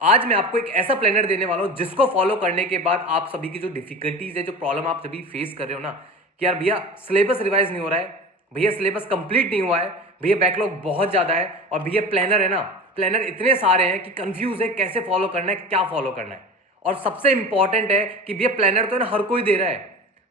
आज मैं आपको एक ऐसा प्लानर देने वाला हूं जिसको फॉलो करने के बाद आप सभी की जो डिफिकल्टीज है, जो प्रॉब्लम आप सभी फेस कर रहे हो ना, कि यार भैया सिलेबस रिवाइज नहीं हो रहा है, भैया सिलेबस कंप्लीट नहीं हुआ है, भैया बैकलॉग बहुत ज्यादा है, और भैया प्लानर है ना, प्लानर इतने सारे हैं कि कंफ्यूज है कैसे फॉलो करना है, क्या फॉलो करना है। और सबसे इंपॉर्टेंट है कि भैया प्लानर तो है ना हर कोई दे रहा है,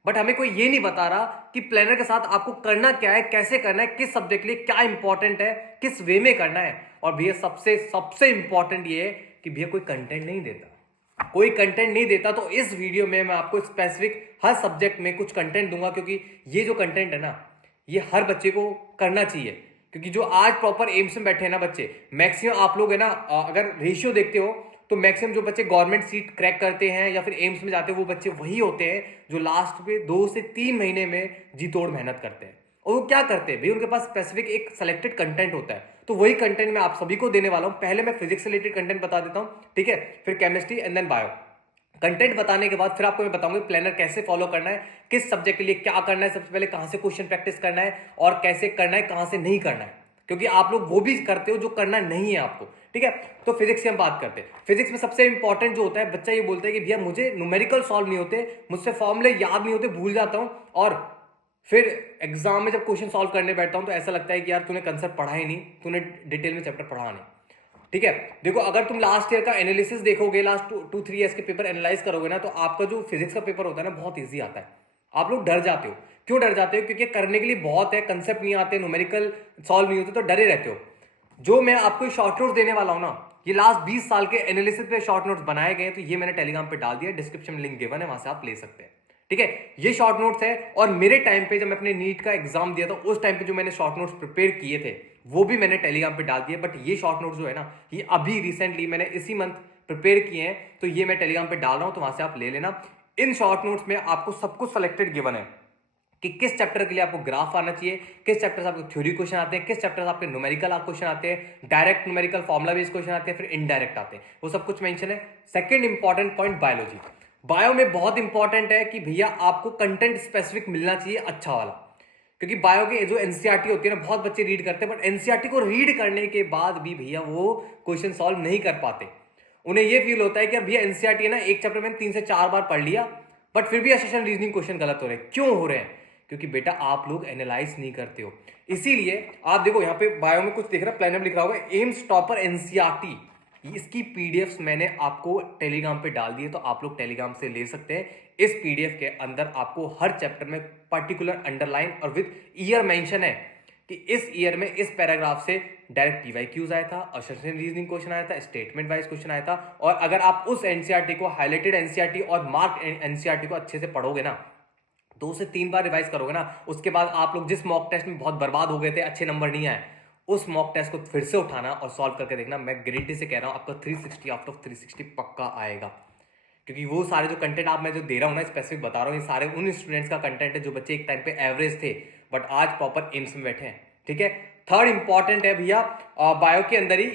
बट हमें कोई ये नहीं बता रहा कि प्लानर के साथ आपको करना क्या है, कैसे करना है, किस सब्जेक्ट के लिए क्या इंपॉर्टेंट है, किस वे में करना है। और भैया सबसे सबसे इंपॉर्टेंट ये है कि भैया कोई कंटेंट नहीं देता, कोई कंटेंट नहीं देता। तो इस वीडियो में मैं आपको स्पेसिफिक हर सब्जेक्ट में कुछ कंटेंट दूंगा, क्योंकि ये जो कंटेंट है ना, ये हर बच्चे को करना चाहिए। क्योंकि जो आज प्रॉपर एम्स में बैठे हैं ना बच्चे, मैक्सिमम आप लोग है ना, अगर रेशियो देखते हो तो मैक्सिमम जो बच्चे गवर्नमेंट सीट क्रैक करते हैं या फिर एम्स में जाते हैं, वो बच्चे वही होते हैं जो लास्ट पे 2 से 3 महीने में जी तोड़ मेहनत करते हैं। और वो क्या करते हैं भाई, उनके पास स्पेसिफिक एक सेलेक्टेड कंटेंट होता है, तो वही कंटेंट मैं आप सभी को देने वाला हूं। पहले मैं फिजिक्स से रिलेटेड कंटेंट बता देता हूं, ठीक है, फिर chemistry and then bio. Content बताने के बाद फिर आपको मैं बताऊंगा प्लानर कैसे फॉलो करना है, किस सब्जेक्ट के लिए क्या करना है, सबसे पहले कहां से क्वेश्चन प्रैक्टिस करना है और कैसे करना है, कहां से नहीं करना है। क्योंकि आप लोग वो भी करते हो जो करना नहीं है आपको, ठीक है। तो फिजिक्स की हम बात करते हैं। फिजिक्स में सबसे इंपॉर्टेंट जो होता है, बच्चा ये बोलता है कि भैया मुझे न्यूमेरिकल सॉल्व नहीं होते, मुझसे फॉर्मूले याद नहीं होते, भूल जाता हूं, और फिर एग्जाम में जब क्वेश्चन सॉल्व करने बैठता हूं तो ऐसा लगता है कि यार तूने कंसेप्ट पढ़ा ही नहीं, तूने डिटेल में चैप्टर पढ़ा नहीं। ठीक है, देखो अगर तुम लास्ट ईयर का एनालिसिस देखोगे, लास्ट 2-3 ईयर्स के पेपर एनालाइज करोगे ना, तो आपका जो फिजिक्स का पेपर होता है ना, बहुत ईजी आता है। आप लोग डर जाते हो, क्यों डर जाते हो? क्योंकि करने के लिए बहुत है, कंसेप्ट नहीं आते, न्यूमेरिकल सॉल्व नहीं होते, तो डरे रहते हो। जो मैं आपको शॉर्ट नोट्स देने वाला हूं ना, ये लास्ट 20 साल के एनालिसिस पे शॉर्ट नोट्स बनाए गए, तो ये मैंने टेलीग्राम पे डाल दिया, डिस्क्रिप्शन में लिंक गिवन है, वहां से आप ले सकते हैं। ठीक है, ये शॉर्ट नोट्स है। और मेरे टाइम पे जब मैं अपने नीट का एग्जाम दिया था, उस टाइम पे जो मैंने शॉर्ट नोट्स प्रिपेयर किए थे, वो भी मैंने टेलीग्राम पे डाल दिए। बट ये शॉर्ट नोट्स जो है ना, ये अभी रिसेंटली मैंने इसी मंथ प्रिपेयर किए हैं, तो ये मैं टेलीग्राम पे डाल रहा हूं, तो वहां से आप ले लेना। इन शॉर्ट नोट्स में आपको सब कुछ सेलेक्टेड गिवन है कि किस चैप्टर के लिए आपको ग्राफ आना चाहिए, किस चैप्टर से आपको थ्योरी क्वेश्चन आते हैं, किस चैप्टर से आपके न्यूमेरिकल क्वेश्चन आते हैं, direct numerical formula based question आते हैं, फिर इनडायरेक्ट आते हैं, वो सब कुछ मेंशन है। Second important point, biology. Bio में बहुत इंपॉर्टेंट है कि भैया आपको कंटेंट स्पेसिफिक मिलना चाहिए अच्छा वाला। क्योंकि बायो की जो एनसीईआरटी होती है ना, बहुत बच्चे रीड करते हैं, बट एनसीईआरटी को रीड करने के बाद भी भैया वो क्वेश्चन सॉल्व नहीं कर पाते। उन्हें ये फील होता है कि भैया एनसीईआरटी है ना, एक चैप्टर में 3 से 4 बार पढ़ लिया, बट फिर भी असेशन रीजनिंग क्वेश्चन गलत हो रहे हैं। क्यों हो रहे हैं? क्योंकि बेटा आप लोग एनालाइज नहीं करते हो। इसीलिए आप देखो यहाँ पे बायो में कुछ दिख रहा है, प्लानर लिख रहा होगा एम्स टॉपर एनसीईआरटी, इसकी पीडीएफ्स मैंने आपको टेलीग्राम पे डाल दिए, तो आप लोग टेलीग्राम से ले सकते हैं। इस पीडीएफ के अंदर आपको हर चैप्टर में पर्टिकुलर अंडरलाइन और विद ईयर मेंशन है कि इस ईयर में इस पैराग्राफ से डायरेक्ट पीवाईक्यूज आया था, असर्शन रीजनिंग क्वेश्चन आया था, स्टेटमेंट वाइज क्वेश्चन आया था। और अगर आप उस एनसीईआरटी को, हाईलाइटेड एनसीईआरटी और मार्क एनसीईआरटी को अच्छे से पढ़ोगे ना, 2 से 3 बार रिवाइज करोगे ना, उसके बाद आप लोग जिस मॉक टेस्ट में बहुत बर्बाद हो गए थे, अच्छे नंबर नहीं आए, उस मॉक टेस्ट को फिर से उठाना और सॉल्व करके देखना। मैं गारंटी से कह रहा हूं आपका 360 आउट ऑफ 360 पक्का आएगा। क्योंकि वो सारे जो कंटेंट आप मैं जो दे रहा हूं ना, स्पेसिफिक बता रहा हूं, ये सारे उन स्टूडेंट्स का कंटेंट है जो बच्चे एक टाइम पे एवरेज थे, बट आज प्रॉपर एम्स में बैठे हैं। ठीक है, थर्ड इंपॉर्टेंट है भैया बायो के अंदर ही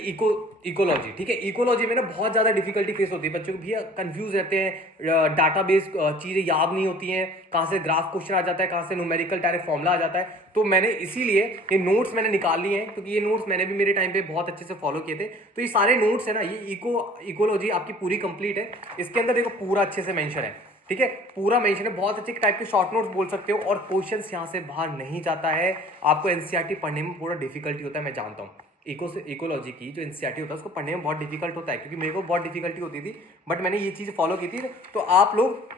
इकोलॉजी। ठीक है, इकोलॉजी में ना बहुत ज्यादा डिफिकल्टी फेस होती है बच्चों को, भैया कंफ्यूज रहते हैं, डाटाबेस चीजें याद नहीं होती हैं, कहां से ग्राफ क्वेश्चन आ जाता है, कहां से न्यूमेरिकल डायरेक्ट फॉर्मुला आ जाता है। तो मैंने इसीलिए ये नोट्स मैंने निकाल लिए हैं, क्योंकि ये नोट्स मैंने भी मेरे टाइम पे बहुत अच्छे से फॉलो किए थे। तो ये सारे नोट्स है ना, ये इकोलॉजी आपकी पूरी कंप्लीट है। इसके अंदर देखो पूरा अच्छे से मेंशन है, ठीक है, पूरा मेंशन है। बहुत अच्छे टाइप के शॉर्ट नोट्स बोल सकते हो, और क्वेश्चंस यहां से बाहर नहीं जाता है। आपको एनसीईआरटी पढ़ने में पूरा डिफिकल्टी होता है, मैं जानता हूं। इकोलॉजी की जो एनसीईआरटी होता है उसको पढ़ने में बहुत डिफिकल्ट होता है, क्योंकि मेरे को बहुत डिफिकल्टी होती थी, बट मैंने ये चीज फॉलो की थी। तो आप लोग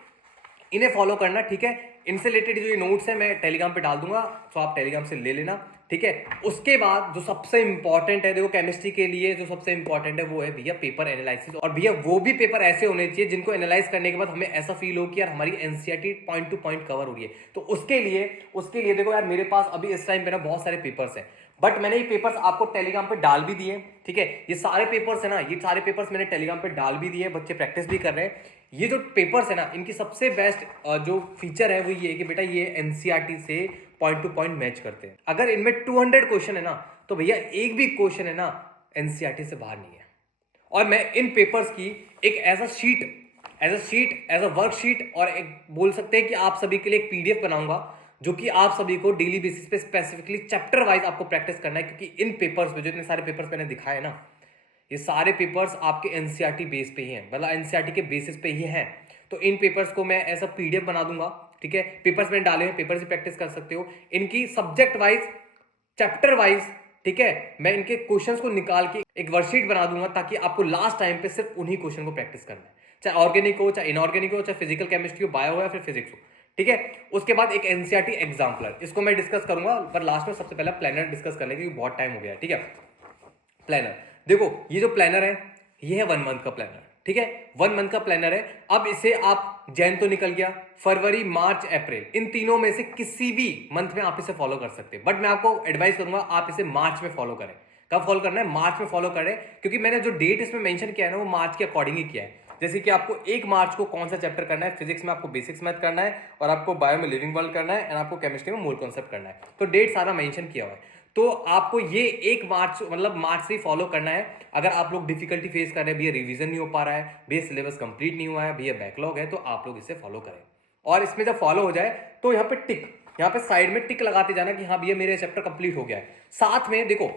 इन्हें फॉलो करना, ठीक है। इनसे रिलेटेड जो ये नोट्स है मैं टेलीग्राम पे डाल दूंगा, तो आप टेलीग्राम से ले लेना, ठीक है। उसके बाद जो सबसे इंपॉर्टेंट है, देखो केमिस्ट्री के लिए जो सबसे इंपॉर्टेंट है वो है भैया पेपर एनालिसिस। और भैया वो भी पेपर ऐसे होने चाहिए जिनको एनालाइज करने के बाद हमें ऐसा फील हो कि यार हमारी NCERT point two point cover हो रही है। तो उसके लिए देखो यार, मेरे पास अभी इस टाइम पे ना बहुत सारे पेपर्स हैं, बट मैंने ये पेपर्स आपको टेलीग्राम पे डाल भी दिए, ठीक है। ये सारे पेपर्स है ना, ये सारे पेपर्स मैंने टेलीग्राम पे डाल भी दिए, बच्चे प्रैक्टिस भी कर रहे हैं। ये जो पेपर्स है ना, इनकी सबसे बेस्ट जो फीचर है वो ये है कि बेटा ये एनसीईआरटी से पॉइंट टू पॉइंट मैच करते हैं। अगर इनमें 200 क्वेश्चन है ना, तो भैया एक भी क्वेश्चन है ना एनसीईआरटी से बाहर नहीं है। और मैं इन पेपर्स की एक एज अ वर्कशीट और एक बोल सकते हैं कि आप सभी के लिए एक पीडीएफ बनाऊंगा, जो कि आप सभी को डेली बेसिस पे स्पेसिफिकली चैप्टर वाइज आपको प्रैक्टिस करना है। क्योंकि इन पेपर्स में जो इतने सारे पेपर्स मैंने दिखाए ना, ये सारे पेपर्स आपके एनसीईआरटी बेस पे ही हैं, मतलब एनसीईआरटी के बेसिस पे ही हैं। तो इन पेपर्स को मैं ऐसा पीडीएफ बना दूंगा, ठीक है। पेपर्स मैंने डाले हैं, पेपर से प्रैक्टिस कर सकते हो। इनकी सब्जेक्ट वाइज, चैप्टर वाइज, ठीक है, मैं इनके क्वेश्चंस को निकाल के एक वर्कशीट बना दूंगा, ताकि आपको लास्ट टाइम पे सिर्फ उन्हीं क्वेश्चन को प्रैक्टिस करना है, चाहे ऑर्गेनिक हो, चाहे इनऑर्गेनिक हो, चाहे फिजिकल केमिस्ट्री हो, बायो हो, या फिर फिजिक्स हो, ठीक है। उसके बाद एक एनसीईआरटी एग्जाम्पलर, इसको मैं डिस्कस करूंगा, पर लास्ट में सबसे पहले प्लानर डिस्कस कर लेंगे क्योंकि बहुत टाइम हो गया है, ठीक है। प्लानर देखो, ये जो प्लानर है ये है 1 मंथ का प्लानर, ठीक है। 1 मंथ का प्लानर है। अब इसे आप, जैन तो निकल गया, फरवरी, मार्च, अप्रैल, इन तीनों में से किसी भी मंथ में आप इसे फॉलो कर सकते हैं, बट मैं आपको एडवाइस करूंगा आप इसे मार्च में फॉलो करें। कब फॉलो करना है? मार्च में फॉलो करें, क्योंकि मैंने जो डेट इसमें मेंशन किया है ना, वो मार्च के अकॉर्डिंग ही किया है। जैसे कि आपको 1 मार्च को कौन सा चैप्टर करना है, फिजिक्स में आपको बेसिक्स मैथ करना है, और आपको बायो में लिविंग वर्ल्ड करना है, एंड आपको केमिस्ट्री में मोल कॉन्सेप्ट करना है। तो डेट सारा मेंशन किया हुआ है। तो आपको ये 1 मार्च, मतलब मार्च से ही फॉलो करना है। अगर आप लोग डिफिकल्टी फेस कर रहे हैं, भैया रिवीजन नहीं हो पा रहा है, भैया सिलेबस कंप्लीट नहीं हुआ है, भैया बैकलॉग है, तो आप लोग इसे फॉलो करें। और इसमें जब फॉलो हो जाए तो यहाँ पे टिक, यहाँ पे साइड में टिक लगाते जाना कि हाँ भैया मेरे चैप्टर कंप्लीट हो गया है। साथ में देखो,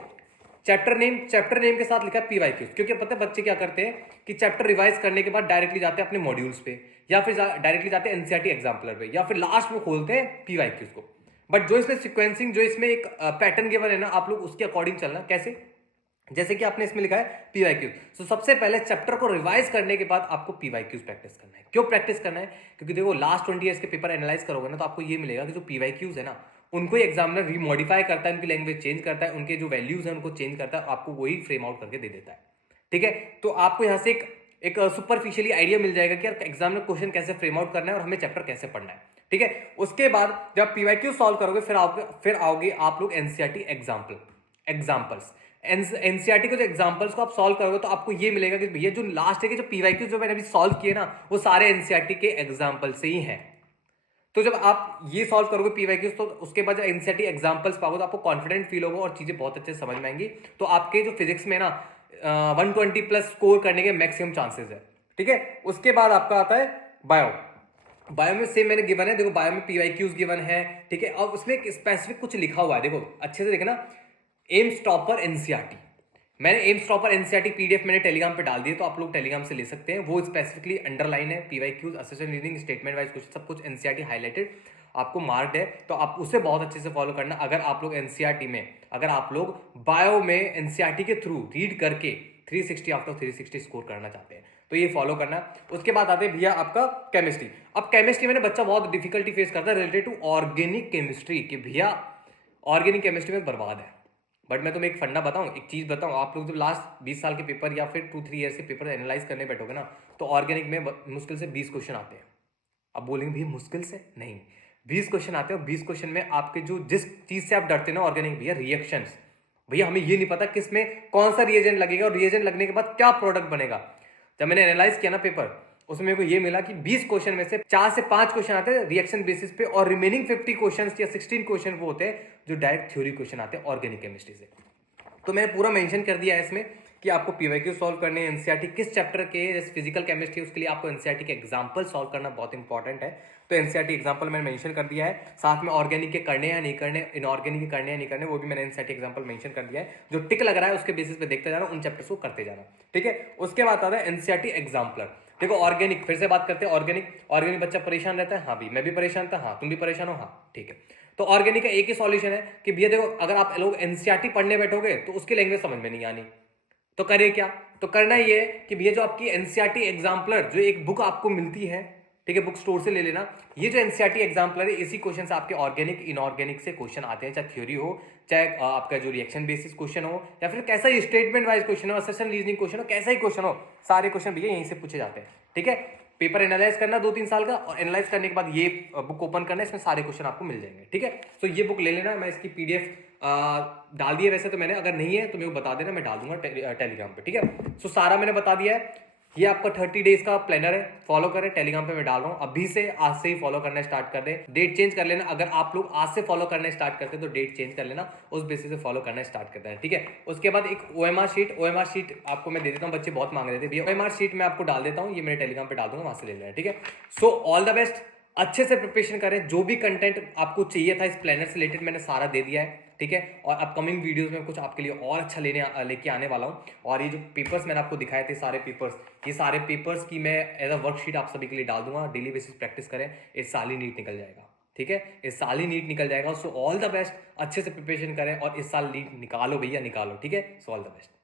चैप्टर नेम के साथ लिखा है पीवाईक्यूज, क्योंकि पता है बच्चे क्या करते हैं कि चैप्टर रिवाइज करने के बाद डायरेक्टली जाते हैं अपने मॉड्यूल्स पे, या फिर डायरेक्टली जाते हैं एनसीईआरटी एग्जाम्पलर पे, या फिर लास्ट में खोलते हैं पीवाईक्यूज को। बट जो इसमें सिक्वेंसिंग, जो इसमें एक पैटर्न गिवन है ना, आप लोग उसके अकॉर्डिंग चलना। कैसे? जैसे कि आपने इसमें लिखा है पीवाईक्यूज, तो सबसे पहले चैप्टर को रिवाइज करने के बाद आपको पीवाईक्यूज प्रैक्टिस करना है। क्यों प्रैक्टिस करना है? क्योंकि देखो लास्ट 20 ईयर्स के पेपर एनालाइज करोगे ना, तो आपको ये मिलेगा कि जो पीवाईक्यूज है ना, उनको एग्जामिनर रीमॉडिफाई करता है, उनकी लैंग्वेज चेंज करता है, उनके जो वैल्यूज हैं उनको चेंज करता है, आपको वही फ्रेम आउट करके दे देता है, ठीक है। तो आपको यहाँ से एक सुपरफिशियली आइडिया मिल जाएगा कि यार एग्जाम में क्वेश्चन कैसे फ्रेम आउट करना है और हमें चैप्टर कैसे पढ़ना है, ठीक है। उसके बाद जब पीवाईक्यू सॉल्व करोगे, फिर आओगे आप लोग एनसीईआरटी एग्जाम्पल्स। एनसीईआरटी के जो एग्जाम्पल्स को आप सॉल्व करोगे तो आपको ये मिलेगा कि भैया जो लास्ट है कि जो पीवाईक्यू जो मैंने अभी सॉल्व किए ना, वो सारे एनसीईआरटी के एग्जाम्पल से ही हैं। तो जब आप ये सॉल्व करोगे पीवाईक्यूज, तो उसके बाद जब एनसीईआरटी एग्जांपल्स पाओगे तो आपको कॉन्फिडेंट फील होगा और चीजें बहुत अच्छे से समझ में आएंगी। तो आपके जो फिजिक्स में ना 120 प्लस स्कोर करने के मैक्सिमम चांसेस है, ठीक है। उसके बाद आपका आता है बायो में सेम मैंने गिवन है, देखो बायो में पीवाईक्यूज गिवन है, ठीक है। अब उसमें एक स्पेसिफिक कुछ लिखा हुआ है, देखो अच्छे से देखना, एम्स टॉपर एनसीईआरटी। मैंने एम्स टॉपर एनसीईआरटी पीडीएफ मैंने टेलीग्राम पे डाल दिए, तो आप लोग टेलीग्राम से ले सकते हैं। वो स्पेसिफिकली अंडरलाइन है, PYQs, assistant reasoning, statement wise कुछ सब कुछ एनसीईआरटी हाईलाइटेड आपको मार्क्ड है, तो आप उसे बहुत अच्छे से फॉलो करना। अगर आप लोग एनसीईआरटी में, अगर आप लोग बायो में एनसीईआरटी के थ्रू रीड करके 360 आउट ऑफ 360 स्कोर करना चाहते हैं, तो ये फॉलो करना। उसके बाद आते हैं भैया आपका केमिस्ट्री। अब केमिस्ट्री में बच्चा बहुत डिफिकल्टी फेस करता है रिलेटेड टू ऑर्गेनिक केमिस्ट्री, कि भैया ऑर्गेनिक केमिस्ट्री में बर्बाद है। बट मैं तुम्हें एक फंडा बताऊं, एक चीज बताऊं, आप लोग जब लास्ट 20 साल के पेपर या फिर 2-3 ईयर्स के पेपर एनालाइज करने बैठोगे ना, तो ऑर्गेनिक में मुश्किल से 20 क्वेश्चन आते हैं। अब बोलेंगे भैया मुश्किल से, नहीं, 20 क्वेश्चन आते हैं, और 20 क्वेश्चन में आपके जो जिस चीज से आप डरते ना ऑर्गेनिक, भैया रिएक्शंस, भैया हमें ये नहीं पता किस में कौन सा रिएजेंट लगेगा और रिएजेंट लगने के बाद क्या प्रोडक्ट बनेगा। जब मैंने एनालाइज किया ना पेपर, उसमें मेरे को ये मिला कि 20 क्वेश्चन में से 4 से 5 क्वेश्चन आते हैं रिएक्शन बेसिस पे, और रिमेनिंग 50 क्वेश्चन या 16 क्वेश्चन वो होते हैं जो डायरेक्ट थ्योरी क्वेश्चन आते हैं ऑर्गेनिक केमिस्ट्री से। तो मैंने पूरा मेंशन कर दिया है इसमें कि आपको पीवाईक्यू सॉल्व करने हैं, एनसीईआरटी किस चैप्टर के, जैसे फिजिकल केमिस्ट्री, उसके लिए आपको एनसीईआरटी के एग्जांपल सॉल्व करना बहुत इंपॉर्टेंट है। तो एनसीईआरटी एग्जांपल मैंने मेंशन कर दिया है, साथ में ऑर्गेनिक के करने या नहीं करने, इनऑर्गेनिक के करने या नहीं करने, वो भी मैंने एनसीईआरटी एग्जांपल मेंशन कर दिया है। जो टिक लग रहा है उसके बेसिस पे देखते जाना, उन चैप्टर्स को करते जाना, ठीक है। उसके बाद आता है एनसीईआरटी एग्जाम्पलर। देखो ऑर्गेनिक, फिर से बात करते हैं ऑर्गेनिक बच्चा परेशान रहता है, हाँ भी मैं भी परेशान था, हाँ तुम भी परेशान हो, हाँ ठीक है। तो ऑर्गेनिक का एक ही सॉल्यूशन है कि भैया देखो, अगर आप लोग एनसीईआरटी पढ़ने बैठोगे तो उसकी लैंग्वेज समझ में नहीं आनी, तो करे क्या? तो करना ये है कि भैया जो आपकी एनसीईआरटी एग्जाम्पलर, जो एक बुक आपको मिलती है, ठीक है, बुक स्टोर से ले लेना। ये जो एनसीईआरटी एग्जाम्पलर है, इसी क्वेश्चन से आपके ऑर्गेनिक इनऑर्गेनिक से क्वेश्चन आते हैं, चाहे थ्योरी हो, चाहे आपका जो रिएक्शन बेसिस क्वेश्चन हो, या फिर कैसा ही स्टेटमेंट वाइज क्वेश्चन हो, असिस्टेंट रीजनिंग क्वेश्चन हो, कैसा ही क्वेश्चन हो, सारे क्वेश्चन भैया यहीं से पूछे जाते हैं, ठीक है। पेपर एनालाइज करना 2-3 साल का, और एनालाइज करने के बाद ये बुक ओपन करना, इसमें सारे क्वेश्चन आपको मिल जाएंगे, ठीक है। तो ये बुक ले लेना, मैं इसकी पीडीएफ डाल दिया वैसे तो मैंने, अगर नहीं है तो मेरे को बता देना, मैं डाल दूंगा टेलीग्राम पे, ठीक है। सो सारा मैंने बता दिया है। ये आपका 30 डेज का प्लानर है, फॉलो करें, टेलीग्राम पे मैं डाल रहा हूँ। अभी से, आज से ही फॉलो करना स्टार्ट कर दें, डेट चेंज कर लेना। अगर आप लोग आज से फॉलो करना स्टार्ट करते हैं तो डेट चेंज कर लेना, उस बेसिस से फॉलो करना स्टार्ट करते हैं, ठीक है। उसके बाद एक ओएमआर शीट आपको मैं दे देता हूँ, बच्चे बहुत मांग रहे थे भैया ओएमआर शीट मैं आपको डाल देता हूँ, ये मेरे टेलीग्राम पे डाल दूंगा, वहां से ले लेना, ठीक है। सो ऑल द बेस्ट, अच्छे से प्रिपरेशन करें, जो भी कंटेंट आपको चाहिए था इस प्लानर से रिलेटेड मैंने सारा दे दिया है। ठीक है। और अपकमिंग वीडियोस में कुछ आपके लिए और अच्छा लेके आने वाला हूँ। और ये जो पेपर्स मैंने आपको दिखाए थे सारे पेपर्स, ये सारे पेपर्स की मैं एज अ वर्कशीट आप सभी के लिए डाल दूंगा। डेली बेसिस प्रैक्टिस करें, इस साल ही नीट निकल जाएगा, ठीक है। इस साल ही नीट निकल जाएगा। सो ऑल द बेस्ट, अच्छे से प्रिपरेशन करें और इस साल नीट निकालो भैया, निकालो, ठीक है। So all the best.